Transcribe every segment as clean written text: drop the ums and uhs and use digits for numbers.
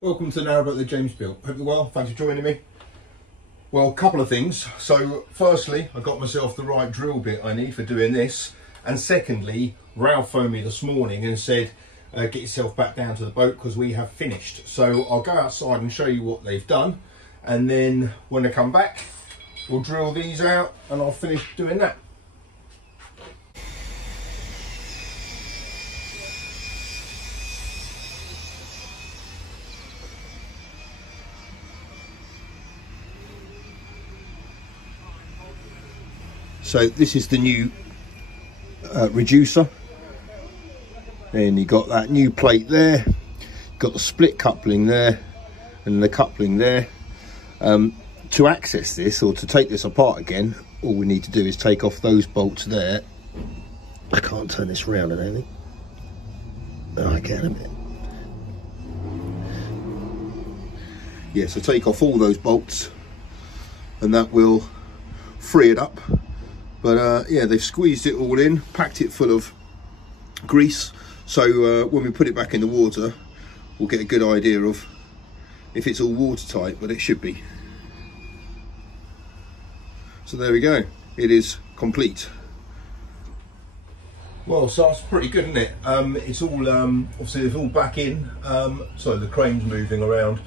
Welcome to Narrowboat the James built. Hope you're well, thanks for joining me. Well, a couple of things. So firstly, I got myself the right drill bit I need for doing this. And secondly, Ralph phoned me this morning and said, get yourself back down to the boat because we have finished. So I'll go outside and show you what they've done. And then when I come back, we'll drill these out and I'll finish doing that. So this is the new reducer, and you got that new plate there, got the split coupling there and the coupling there. To access this or to take this apart again, all we need to do is take off those bolts there. I can't turn this round, I don't think. Oh, I can a bit. Yeah, so take off all those bolts and that will free it up. But yeah, they've squeezed it all in, packed it full of grease. So when we put it back in the water, we'll get a good idea of if it's all watertight, but it should be. So there we go, it is complete. Well, so that's pretty good, isn't it? It's all, obviously it's all back in, so the crane's moving around.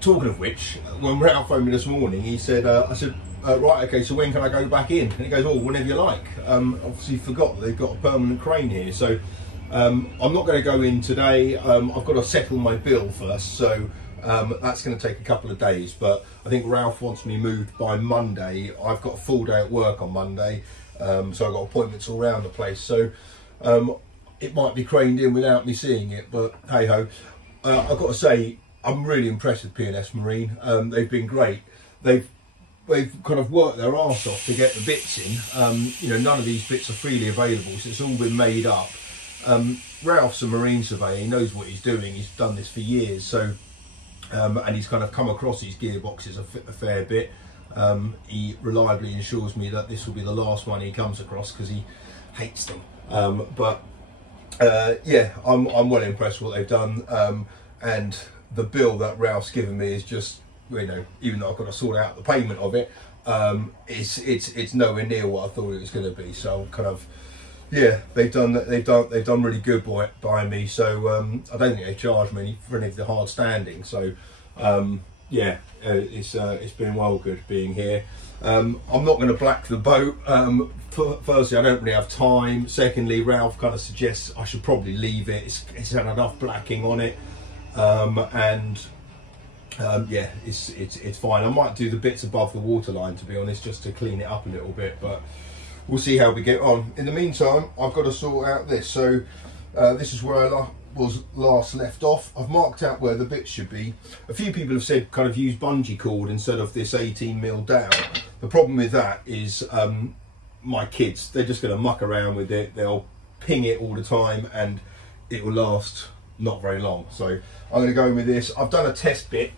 Talking of which, when Ralph phoned me this morning, he said, I said, right, okay, so when can I go back in? And he goes, oh, whenever you like. Obviously forgot they've got a permanent crane here, so I'm not going to go in today. I've got to settle my bill first, so that's going to take a couple of days, but I think Ralph wants me moved by Monday. I've got a full day at work on Monday, so I've got appointments all around the place, so it might be craned in without me seeing it, but hey ho. I've got to say, I'm really impressed with P&S Marine. They've been great. They've kind of worked their arse off to get the bits in. You know, none of these bits are freely available, so it's all been made up. Ralph's a marine surveyor, he knows what he's doing, he's done this for years, so and he's kind of come across these gearboxes a fair bit. He reliably assures me that this will be the last one he comes across because he hates them. Yeah, I'm well impressed with what they've done, and the bill that Ralph's given me is just, you know, even though I've got to sort out the payment of it, it's nowhere near what I thought it was going to be. So kind of, yeah, they've done really good by me. So I don't think they charged me for any of the hard standing. So yeah, it's been well good being here. I'm not going to black the boat. Firstly, I don't really have time. Secondly, Ralph kind of suggests I should probably leave it. It's had enough blacking on it, yeah, it's fine. I might do the bits above the waterline, to be honest, just to clean it up a little bit, but we'll see how we get on. In the meantime, I've got to sort out this. So this is where I was last left off. I've marked out where the bits should be. A few people have said kind of use bungee cord instead of this 18mm down. The problem with that is my kids, they're just going to muck around with it. They'll ping it all the time and it will last not very long. So I'm going to go with this. I've done a test bit.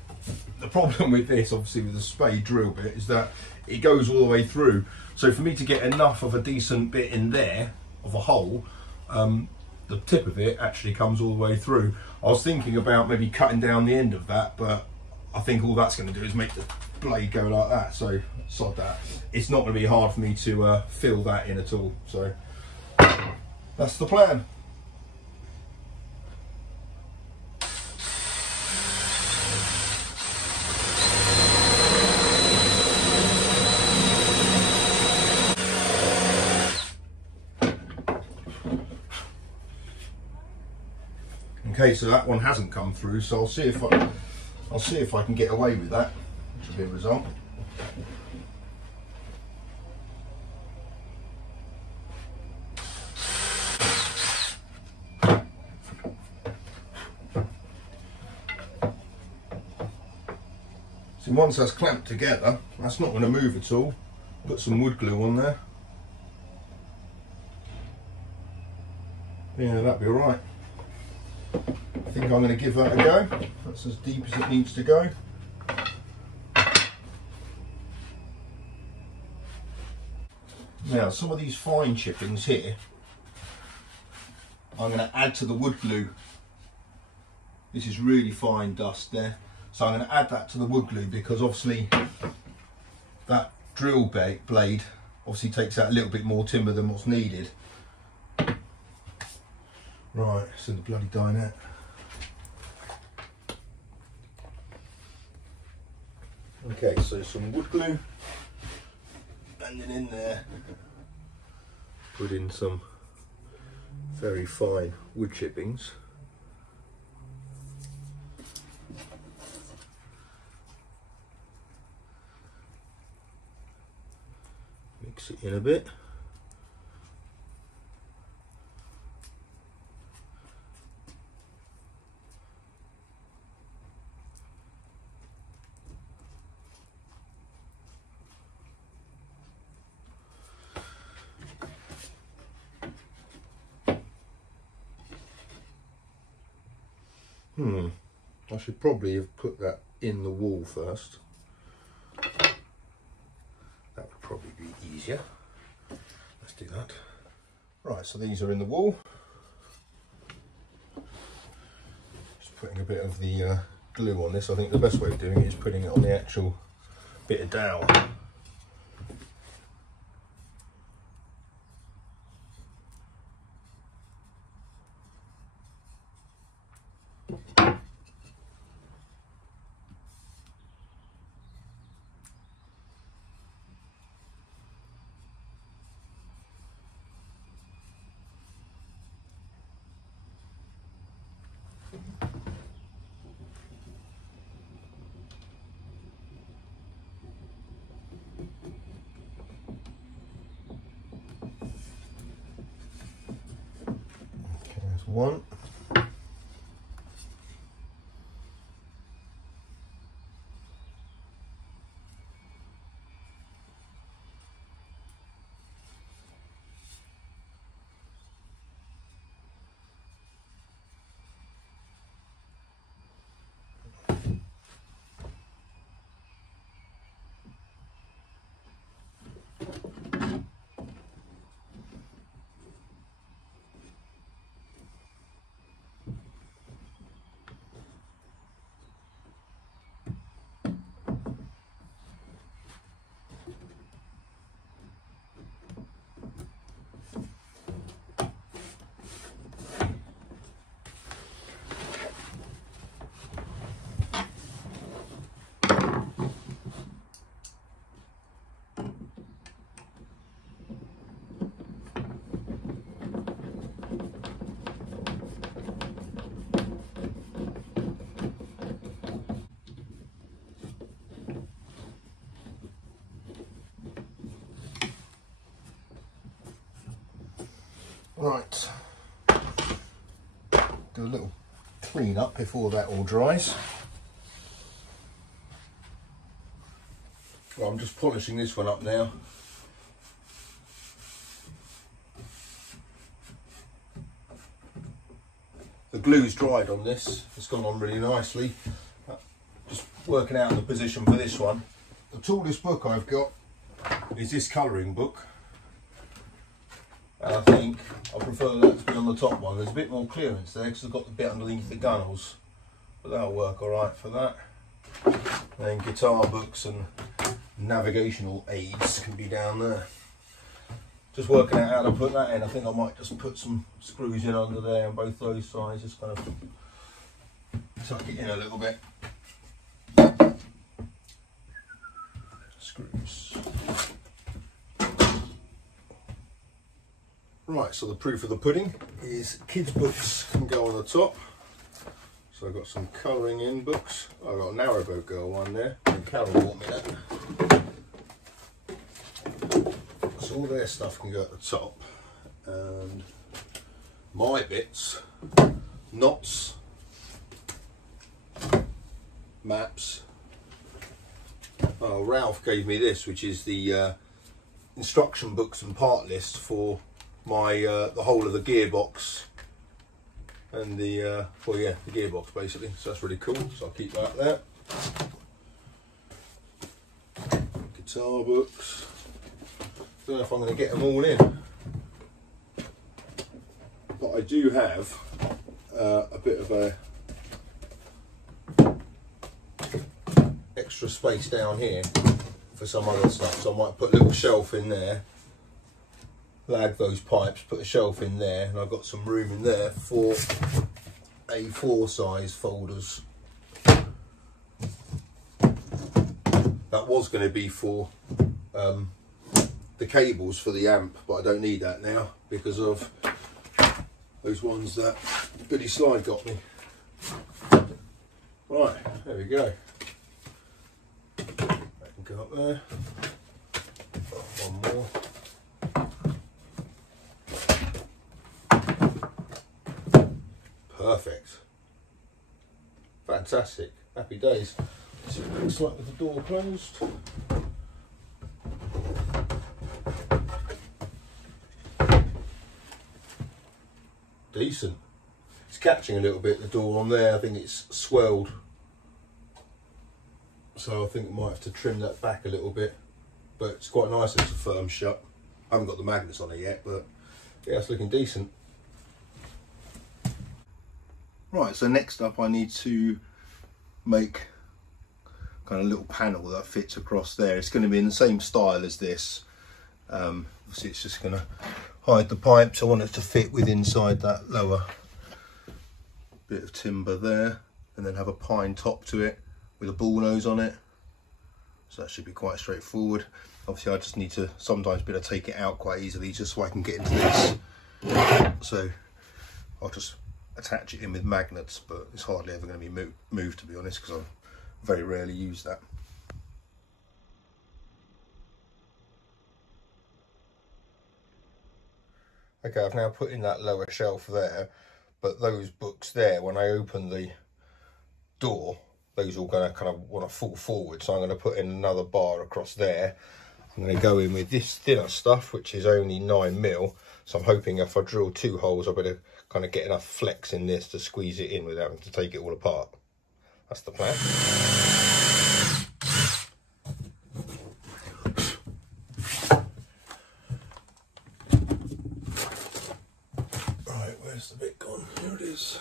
The problem with this, obviously with the spade drill bit, is that it goes all the way through. So for me to get enough of a decent bit in there, of a hole, the tip of it actually comes all the way through. I was thinking about maybe cutting down the end of that, but I think all that's going to do is make the blade go like that, so sod that. It's not going to be hard for me to fill that in at all, so that's the plan. Okay, so that one hasn't come through, so I'll see if I can get away with that, which will be a result. See, once that's clamped together, that's not going to move at all. Put some wood glue on there. Yeah, that'd be all right. I think I'm going to give that a go. That's as deep as it needs to go. Now, some of these fine chippings here I'm going to add to the wood glue This is really fine dust there. So I'm going to add that to the wood glue, because obviously that drill blade obviously takes out a little bit more timber than what's needed. Right, so the bloody dinette. Okay, so some wood glue, and then in there put in some very fine wood chippings. Mix it in a bit. I should probably have put that in the wall first. That would probably be easier. Let's do that. Right, so these are in the wall. Just putting a bit of the glue on this. I think the best way of doing it is putting it on the actual bit of dowel. One. Right, do a little clean up before that all dries. Well, I'm just polishing this one up now. The glue's dried on this, it's gone on really nicely. Just working out the position for this one. The tallest book I've got is this colouring book. And I think I prefer that to be on the top one. There's a bit more clearance there because I've got the bit underneath the gunnels, but that'll work all right for that. And then guitar books and navigational aids can be down there. Just working out how to put that in. I think I might just put some screws in under there on both those sides, just kind of tuck it in a little bit. Screws. Right, so the proof of the pudding is kids' books can go on the top. So I've got some colouring in books. I've got a Narrowboat Girl one there, and Carol bought me that. So all their stuff can go at the top. And my bits, knots, maps. Oh, Ralph gave me this, which is the instruction books and part list for my the whole of the gearbox and the well, yeah, the gearbox basically. So that's really cool. So I'll keep that there. Guitar books. Don't know if I'm going to get them all in, but I do have a bit of a extra space down here for some other stuff, so I might put a little shelf in there, lag those pipes, put a shelf in there, and I've got some room in there for A4 size folders. That was going to be for the cables for the amp, but I don't need that now because of those ones that Billy Slide got me. Right, there we go. That can go up there. One more. Perfect. Fantastic. Happy days. See what it looks like with the door closed. Decent. It's catching a little bit, the door on there. I think it's swelled. So I think I might have to trim that back a little bit. But it's quite nice, it's a firm shut. I haven't got the magnets on it yet, but yeah, it's looking decent. Right, so next up I need to make kind of little panel that fits across there. It's going to be in the same style as this. Obviously it's just going to hide the pipes. I want it to fit with inside that lower bit of timber there, and then have a pine top to it with a bull nose on it. So that should be quite straightforward. Obviously I just need to sometimes be able to take it out quite easily just so I can get into this. So I'll just attach it in with magnets, but it's hardly ever going to be moved, to be honest, because I very rarely use that. Okay, I've now put in that lower shelf there, but those books there, when I open the door, those are all going to kind of want to fall forward, so I'm going to put in another bar across there. I'm going to go in with this thinner stuff, which is only 9mm, so I'm hoping if I drill 2 holes I'll be able to kind of get enough flex in this to squeeze it in without having to take it all apart. That's the plan. Right, where's the bit gone? Here it is.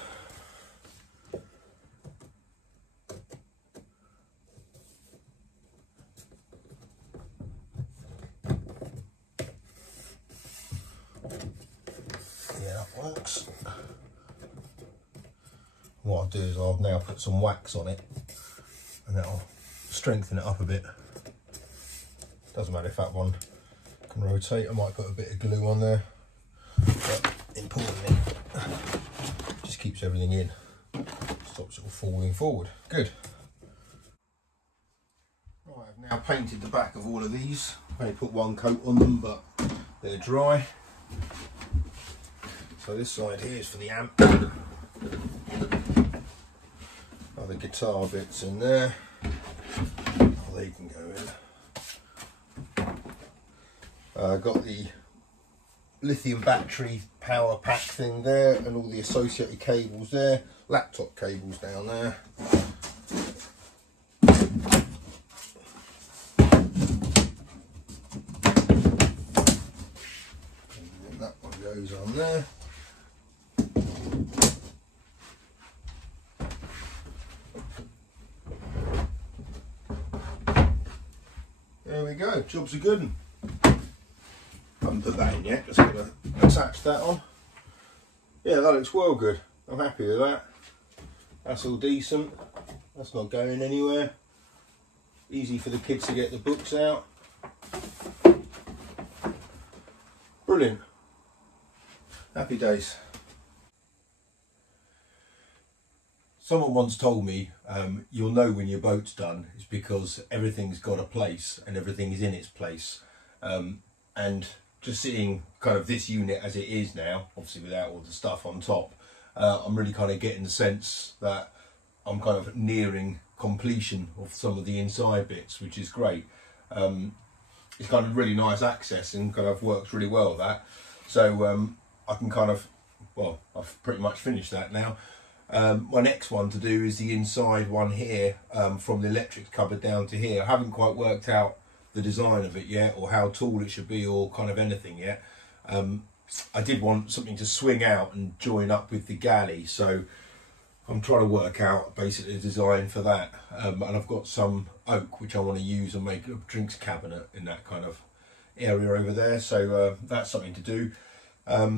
Yeah, that works. What I'll do is I'll now put some wax on it, and that'll strengthen it up a bit. Doesn't matter if that one can rotate. I might put a bit of glue on there, but importantly, just keeps everything in, stops it all falling forward. Good. Right, I've now painted the back of all of these. I only put 1 coat on them, but they're dry. So this side here is for the amp. Other guitar bits in there. Oh, they can go in. Got the lithium battery power pack thing there, and all the associated cables there. Laptop cables down there. And that one goes on there. There we go, jobs are good. Haven't put that in yet, just going to attach that on. Yeah, that looks well good. I'm happy with that. That's all decent. That's not going anywhere. Easy for the kids to get the books out. Brilliant. Happy days. Someone once told me, you'll know when your boat's done, it's because everything's got a place and everything is in its place. And just seeing kind of this unit as it is now, obviously without all the stuff on top, I'm really kind of getting the sense that I'm kind of nearing completion of some of the inside bits, which is great. It's kind of really nice access and kind of works really well, that. So I can kind of, well, I've pretty much finished that now. My next one to do is the inside one here, from the electrics cupboard down to here. I haven't quite worked out the design of it yet, or how tall it should be, or kind of anything yet. I did want something to swing out and join up with the galley, so I'm trying to work out basically a design for that, and I've got some oak which I want to use and make a drinks cabinet in that kind of area over there, so that's something to do. But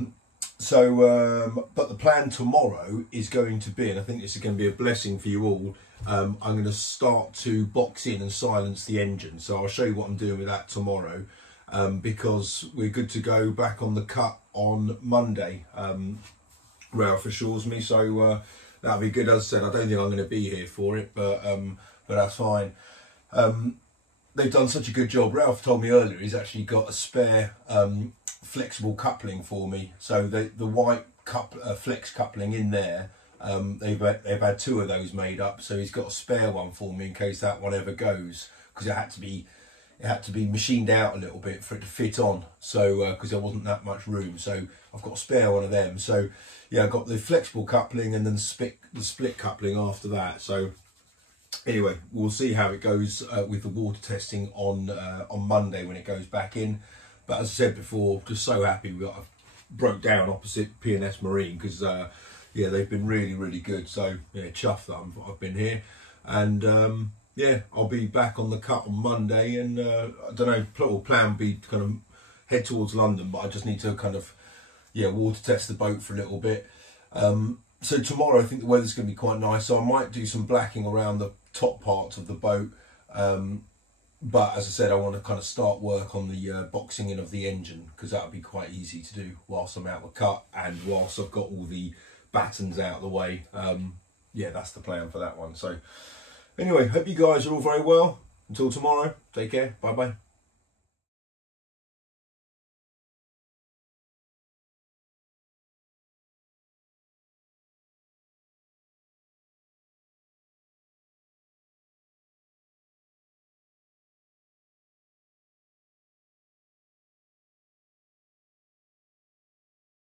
the plan tomorrow is going to be, and I think this is going to be a blessing for you all, I'm going to start to box in and silence the engine, so I'll show you what I'm doing with that tomorrow, because we're good to go back on the cut on Monday. Ralph assures me, so that'll be good. As I said, I don't think I'm going to be here for it, but that's fine. They've done such a good job. Ralph told me earlier he's actually got a spare flexible coupling for me. So the white flex coupling in there, they've had 2 of those made up. So he's got a spare one for me in case that one ever goes, because it had to be machined out a little bit for it to fit on. So because there wasn't that much room, so I've got a spare one of them. So yeah, I've got the flexible coupling and then the split coupling after that. So anyway, we'll see how it goes with the water testing on Monday when it goes back in. But as I said before, just so happy we broke down opposite P&S Marine, because yeah, they've been really good. So yeah, chuffed that I've been here, and yeah, I'll be back on the cut on Monday, and I don't know, plan would be to kind of head towards London, but I just need to kind of, yeah, water test the boat for a little bit. So tomorrow I think the weather's going to be quite nice, so I might do some blacking around the top parts of the boat. But as I said, I want to kind of start work on the boxing in of the engine, because that would be quite easy to do whilst I'm out the cut and whilst I've got all the battens out of the way. Yeah, that's the plan for that one. So anyway, hope you guys are all very well. Until tomorrow, take care. Bye bye.